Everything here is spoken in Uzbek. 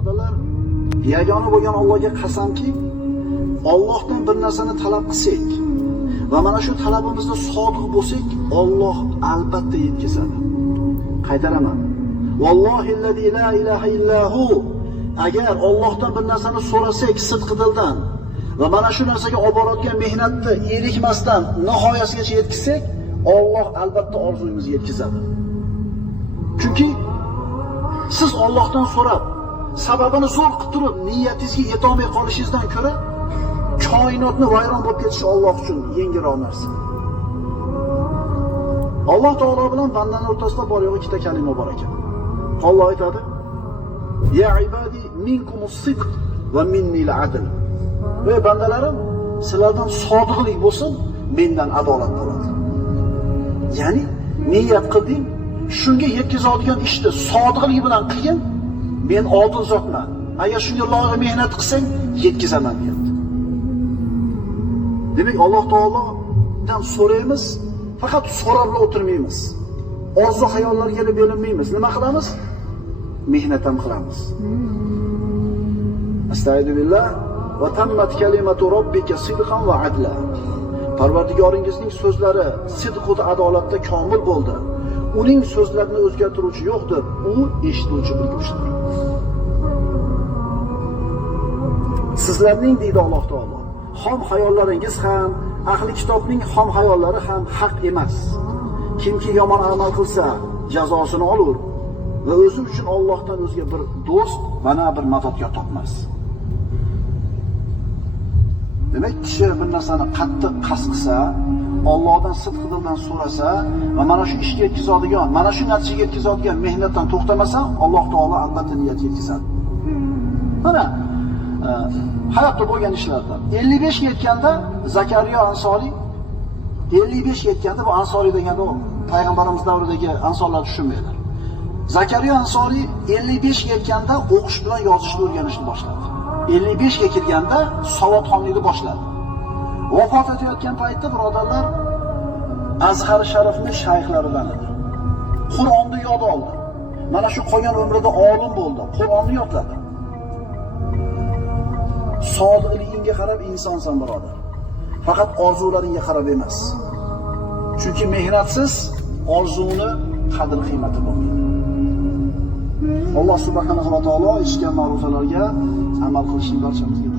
Birodarlar, yagona bo'lgan Allohga qasamki, Allohdan bir narsani talab qilsak va mana shu talabimizda sodiq bo'lsak, Alloh albatta yetkazadi. Qaytaraman. Vallohillazi la ilaha illahu. Agar Allohdan bir narsani so'rasak sidq dildan va mana shu narsaga olib boradigan mehnatni erikmasdan nihoyasigacha yetkazsak, Alloh albatta orzuyimizni yetkazadi. Chunki siz Allohdan so'rab, sababini zo'r qilib turib, niyatingizga yetolmay qolishingizdan ko'ra, koinotni vayron bo'lib ketishi Alloh uchun yengilroq narsa. Alloh taolo bilan bandaning o'rtasida bor yo'q ikkita kalima bor ekan. Alloh aytadi: "Ya ibadi minkumus sidq va minnil adl." Ey bandalarim, sizlardan sodiqlik bo'lsin, mendan adolat bo'ladi. Ya'ni niyat qilding, shunga yetkazadigan ishni sodiqlik bilan qilgin, men oldin zotman. Agar shunga loyiq mehnat qilsang, yetkazaman deyapti. Demak, Alloh taolodan so'raymiz, faqat so'rab o'tirmaymiz. Orzu xayollarga berilmaymiz. Nima qilamiz? Mehnat ham qilamiz. Astagfirullah va tammat kalimatu robbika sidqan va adla. Parvardigoringizning so'zlari sidq va adolatda komil bo'ldi. Uning so'zlarini o'zgartiruvchi yo'qdir. U eshituvchi bilguvchidir. Sizlarning deydi Alloh taolo, xom xayollaringiz ham, ahli kitobning xom xayollari ham haq emas. Kimki yomon amal qilsa, jazosini olur va o'zi uchun Allohdan o'zga bir do'st, mana bir madadkor topmas. Demak, kishi bir narsani qattiq qasd qilsa, Allohdan sidq dildan so'rasa va mana shu ishga yetkazadigan, mana shu natijaga yetkazadigan mehnatdan to'xtamasa, Alloh taolo albatta niyat yetkazadi. Mana hayotda bo'lgan ishlardan 55 ga yetganda Zakariya Ansoriy 55 ga yetganda, bu Ansoriy deganda payg'ambarimiz davridagi ansonlar tushunmaydi. Zakariya Ansoriy 55 ga yetganda o'qish bilan yozishni o'rganishni boshladi. 55 ga kirganda savodxonlikni boshladi. Vafot etayotgan paytda birodarlar Azhar Sharifning shayxlaridan edi. Qur'onni yod oldi. Mana shu qolgan umrida olim bo'ldi. Qur'onni yodladi. Sodiqligingga qarab insonsan birodar. Faqat orzularingga qarab emas. Chunki mehnatsiz orzuni qadr qiymati bo'lmaydi. Alloh subhanahu va taolo eshitgan ma'ruzalarga amal qilishni barchamizga